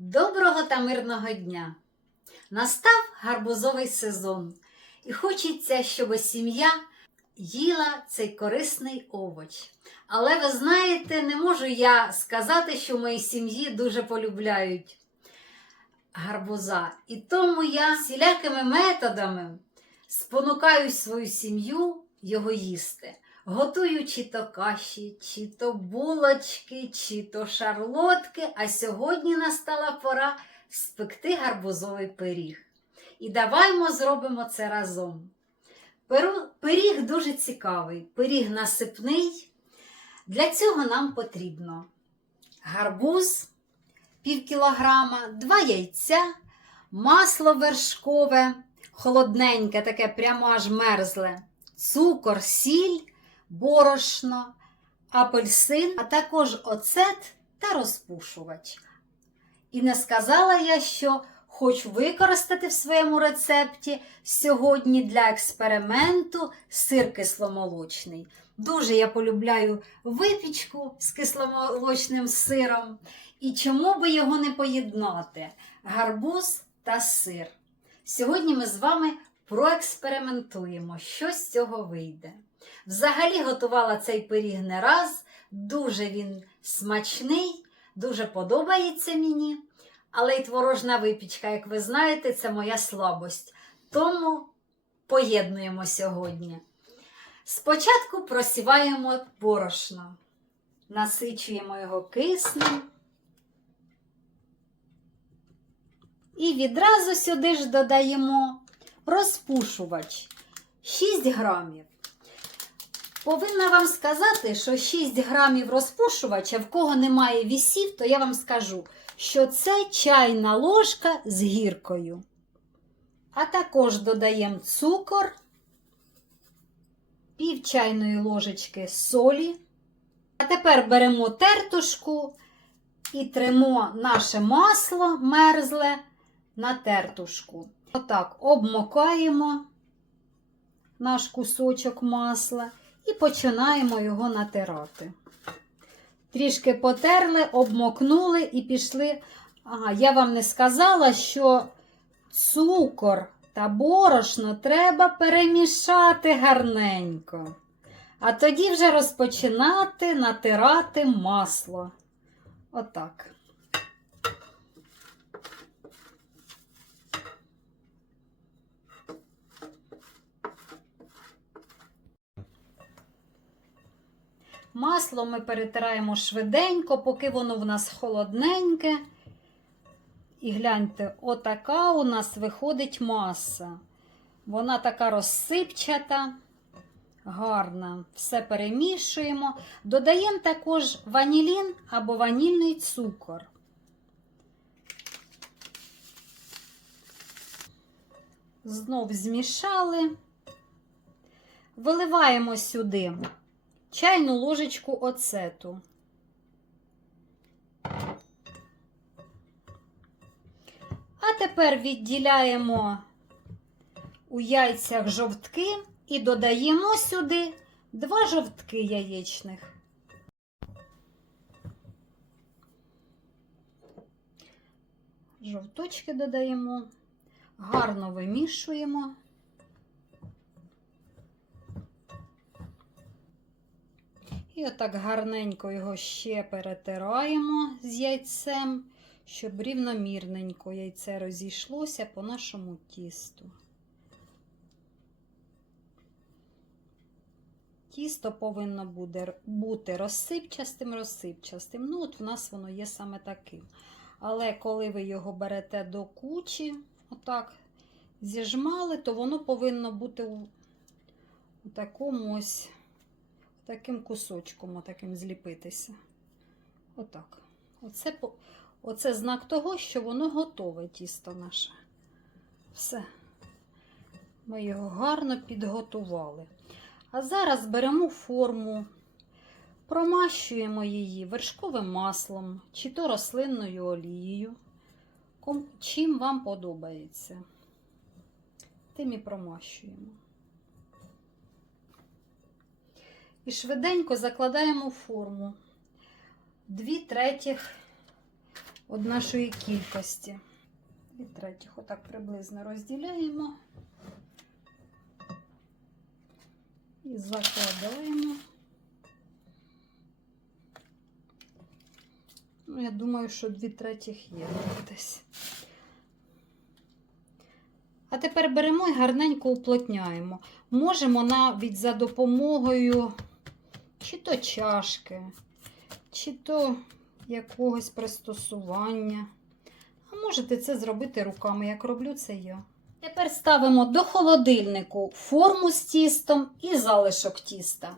Доброго та мирного дня! Настав гарбузовий сезон, і хочеться, щоб сім'я їла цей корисний овоч. Але ви знаєте, не можу я сказати, що в моїй сім'ї дуже полюбляють гарбуза. І тому я всілякими методами спонукаю свою сім'ю його їсти. Готую чи то каші, чи то булочки, чи то шарлотки, а сьогодні настала пора спекти гарбузовий пиріг. І даваймо зробимо це разом. Пиріг дуже цікавий, пиріг насипний. Для цього нам потрібно гарбуз пів кілограма, два яйця, масло вершкове, холодненьке, таке прямо аж мерзле, цукор, сіль, борошно, апельсин, а також оцет та розпушувач. І не сказала я, що хочу використати в своєму рецепті сьогодні для експерименту сир кисломолочний. Дуже я полюбляю випічку з кисломолочним сиром. І чому би його не поєднати? Гарбуз та сир. Сьогодні ми з вами проекспериментуємо, що з цього вийде. Взагалі готувала цей пиріг не раз, дуже він смачний, дуже подобається мені. Але й творожна випічка, як ви знаєте, це моя слабость. Тому поєднуємо сьогодні. Спочатку просіваємо борошно, насичуємо його киснем. І відразу сюди ж додаємо розпушувач 6 грамів. Повинна вам сказати, що 6 грамів розпушувача, в кого немає вісів, то я вам скажу, що це чайна ложка з гіркою. А також додаємо цукор, пів чайної ложечки солі. А тепер беремо тертушку і тримо наше масло мерзле на тертушку. Отак обмокаємо наш кусочок масла і починаємо його натирати. Трішки потерли, обмокнули і пішли. Ага, я вам не сказала, що цукор та борошно треба перемішати гарненько. А тоді вже розпочинати натирати масло. Отак. Масло ми перетираємо швиденько, поки воно в нас холодненьке. І гляньте, отака у нас виходить маса. Вона така розсипчата, гарна. Все перемішуємо. Додаємо також ванілін або ванільний цукор. Знов змішали. Виливаємо сюди чайну ложечку оцету. А тепер відділяємо у яйцях жовтки і додаємо сюди два жовтки яєчних. Жовточки додаємо, гарно вимішуємо. І отак гарненько його ще перетираємо з яйцем, щоб рівномірненько яйце розійшлося по нашому тісту. Тісто повинно буде бути розсипчастим, розсипчастим. Ну, от в нас воно є саме таким. Але коли ви його берете до кучі, отак зіжмали, то воно повинно бути у, такому ось таким кусочком отаким зліпитися. Отак. Оце, оце знак того, що воно готове тісто наше. Все. Ми його гарно підготували. А зараз беремо форму, промащуємо її вершковим маслом чи то рослинною олією. Чим вам подобається, тим і промащуємо. І швиденько закладаємо форму. Дві третіх від нашої кількості. Від третіх отак приблизно розділяємо і закладаємо. Ну, я думаю, що дві третіх є десь. А тепер беремо і гарненько уплотняємо. Можемо навіть за допомогою чи то чашки, чи то якогось пристосування. А можете це зробити руками, як роблю це я. Тепер ставимо до холодильнику форму з тістом і залишок тіста.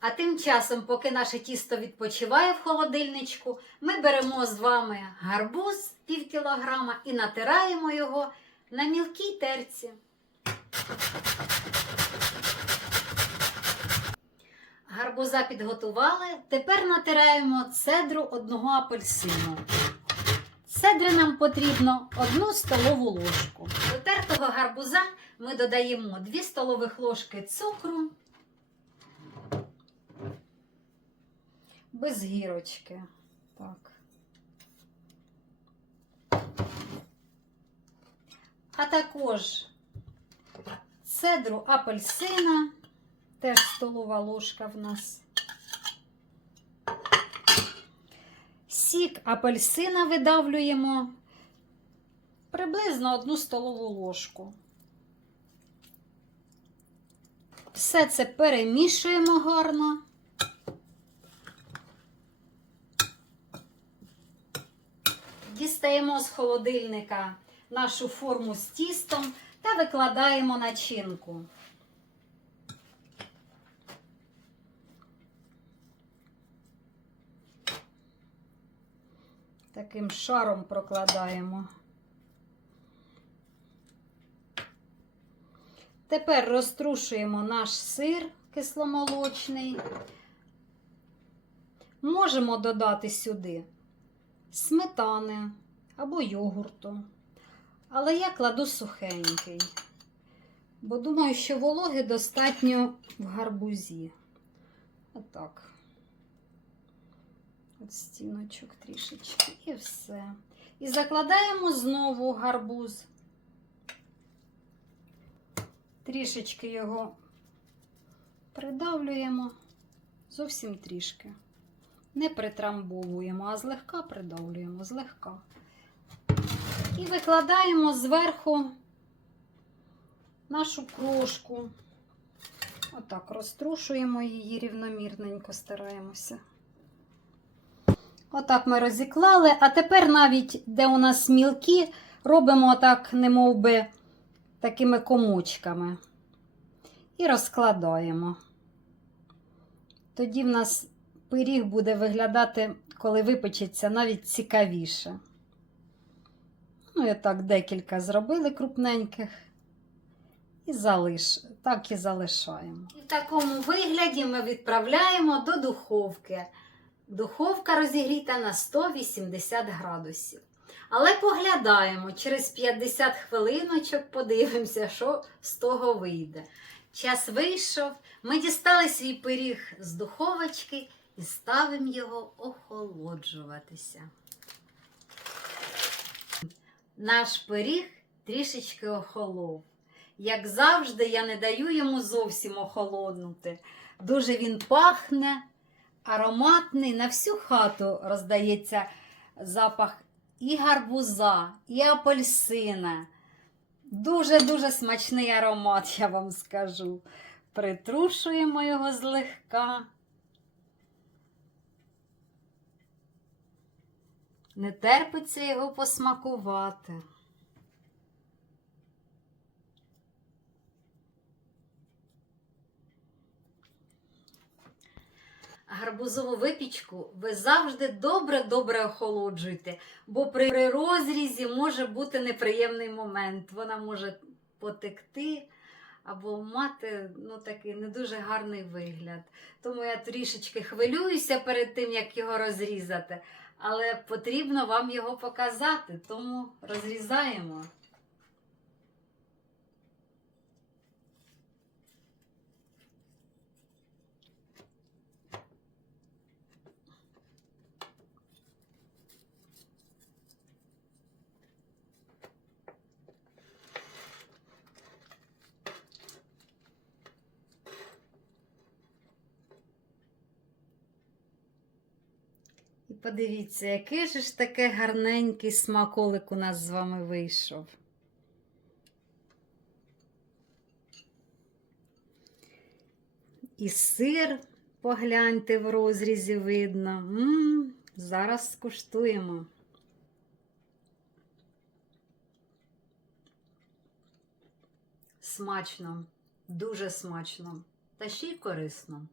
А тим часом, поки наше тісто відпочиває в холодильничку, ми беремо з вами гарбуз пів кілограма і натираємо його на мілкій терці. Гарбуза підготували. Тепер натираємо цедру одного апельсину. Цедри нам потрібно одну столову ложку. До тертого гарбуза ми додаємо 2 столових ложки цукру. Без гірочки. Так. А також цедру апельсина, теж столова ложка в нас. Сік апельсина видавлюємо приблизно одну столову ложку. Все це перемішуємо гарно. Дістаємо з холодильника нашу форму з тістом та викладаємо начинку. Таким шаром прокладаємо. Тепер розтрушуємо наш сир кисломолочний. Можемо додати сюди сметани або йогурту. Але я кладу сухенький, бо думаю, що вологи достатньо в гарбузі. Отак. От стіночок трішечки і все. І закладаємо знову гарбуз. Трішечки його придавлюємо, зовсім трішки. Не притрамбовуємо, а злегка придавлюємо, злегка. І викладаємо зверху нашу крошку. Отак розтрушуємо її рівномірненько, стараємося. Отак ми розіклали, а тепер навіть, де у нас мілкі, робимо отак, немов би, такими комочками. І розкладаємо. Тоді в нас пиріг буде виглядати, коли випечеться, навіть цікавіше. Ну, і так декілька зробили крупненьких. І залиш, так і залишаємо. І в такому вигляді ми відправляємо до духовки. Духовка розігріта на 180 градусів. Але поглядаємо, через 50 хвилиночок подивимося, що з того вийде. Час вийшов, ми дістали свій пиріг з духовочки і ставимо його охолоджуватися. Наш пиріг трішечки охолов. Як завжди, я не даю йому зовсім охолонути. Дуже він пахне, ароматний, на всю хату роздається запах і гарбуза, і апельсина. Дуже-дуже смачний аромат, я вам скажу. Притрушуємо його злегка. Не терпиться його посмакувати. Гарбузову випічку ви завжди добре-добре охолоджуйте, бо при розрізі може бути неприємний момент. Вона може потекти або мати ну, такий не дуже гарний вигляд. Тому я трішечки хвилююся перед тим, як його розрізати, але потрібно вам його показати, тому розрізаємо. Подивіться, який же ж таке гарненький смаколик у нас з вами вийшов. І сир, погляньте, в розрізі видно. м зараз скуштуємо. Смачно, дуже смачно, та ще й корисно.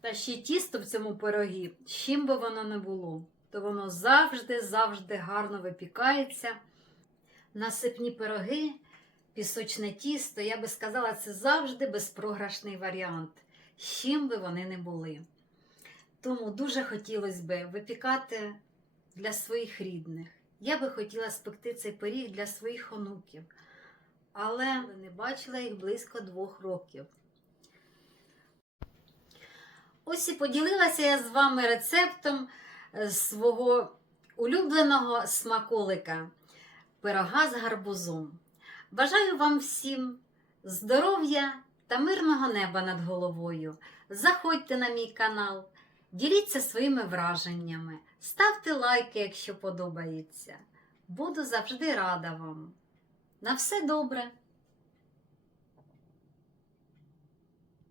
Та ще тісто в цьому пирогі, чим би воно не було, то воно завжди-завжди гарно випікається. Насипні пироги, пісочне тісто, я би сказала, це завжди безпрограшний варіант, чим би вони не були. Тому дуже хотілося б випікати для своїх рідних. Я би хотіла спекти цей пиріг для своїх онуків, але не бачила їх близько двох років. Ось і поділилася я з вами рецептом е, свого улюбленого смаколика пирога з гарбузом. Бажаю вам всім здоров'я та мирного неба над головою. Заходьте на мій канал, діліться своїми враженнями, ставте лайки, якщо подобається. Буду завжди рада вам. На все добре!